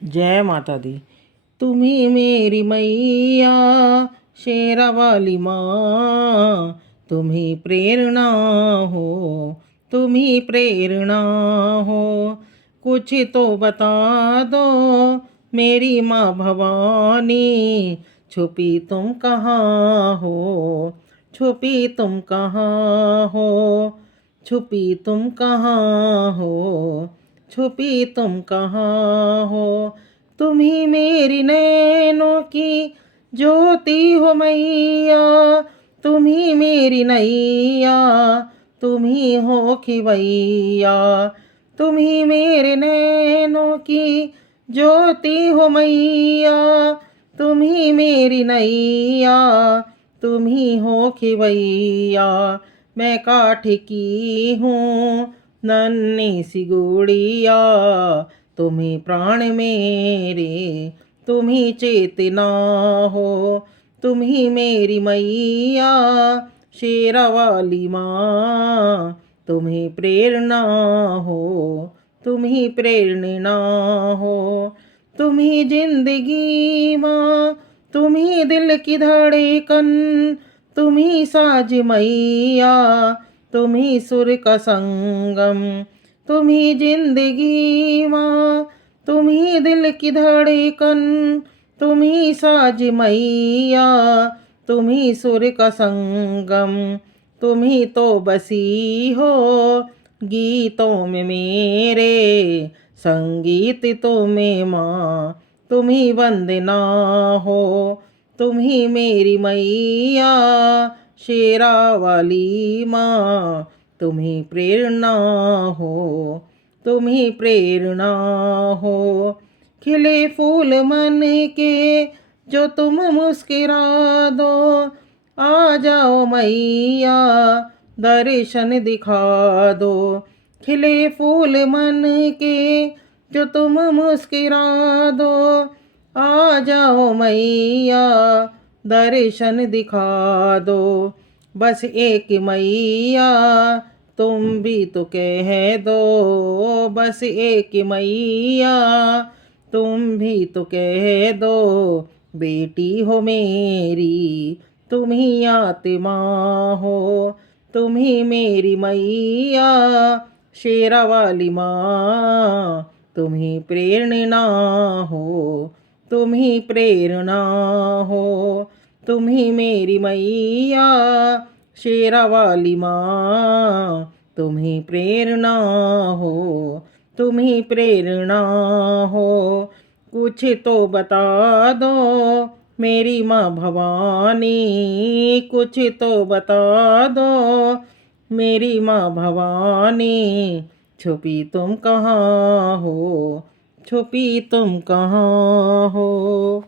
जय माता दी। तुम्ही मेरी मैया शेरा वाली माँ, तुम्ही प्रेरणा हो, तुम्ही प्रेरणा हो। कुछ तो बता दो मेरी माँ भवानी, छुपी तुम कहाँ हो, छुपी तुम कहाँ हो, छुपी तुम कहाँ हो, छुपी तुम कहाँ हो। तुम ही मेरी नैनों की ज्योति हो मैया, तुम ही मेरी नैया, तुम ही हो खिवैया। तुम ही मेरे नैनों की ज्योति हो मैया, तुम ही मेरी नैया, तुम ही हो खिवैया। मैं काठ की हूँ नन्ही सी गुड़िया, तुम्ही प्राण मेरे, तुम्ही चेतना हो। तुम्ही मेरी मैया शेरा वाली माँ, तुम्ही प्रेरणा हो, तुम्ही प्रेरणा हो। तुम्ही जिंदगी माँ, तुम्ही दिल की धड़कन, तुम्ही साज मैया, तुम्ही सुर का संगम। तुम्ही जिंदगी माँ, तुम्ही दिल की धड़कन, तुम्ही साज मैया, तुम्ही सुर का संगम। तुम्ही तो बसी हो गीतों में मेरे, संगीत तुम्हें माँ, तुम्ही वंदना हो। तुम्ही मेरी मैया शेरा वाली माँ, तुम्ही प्रेरणा हो, तुम्ही प्रेरणा हो। खिले फूल मन के जो तुम मुस्कुरा दो, आ जाओ मैया दर्शन दिखा दो। खिले फूल मन के जो तुम मुस्कुरा दो, आ जाओ मैया दर्शन दिखा दो। बस एक मैया तुम भी तो कह दो, बस एक मैया तुम भी तो कह दो। बेटी हो मेरी तुम ही आत्मा हो, तुम ही मेरी मैया शेरा वाली माँ, तुम ही प्रेरणा हो, तुम ही प्रेरणा हो। तुम ही मेरी मैया शेरा वाली माँ, तुम ही प्रेरणा हो, तुम ही प्रेरणा हो। कुछ तो बता दो मेरी माँ भवानी, कुछ तो बता दो मेरी माँ भवानी। छुपी तुम कहाँ हो, छुपी तुम कहाँ हो।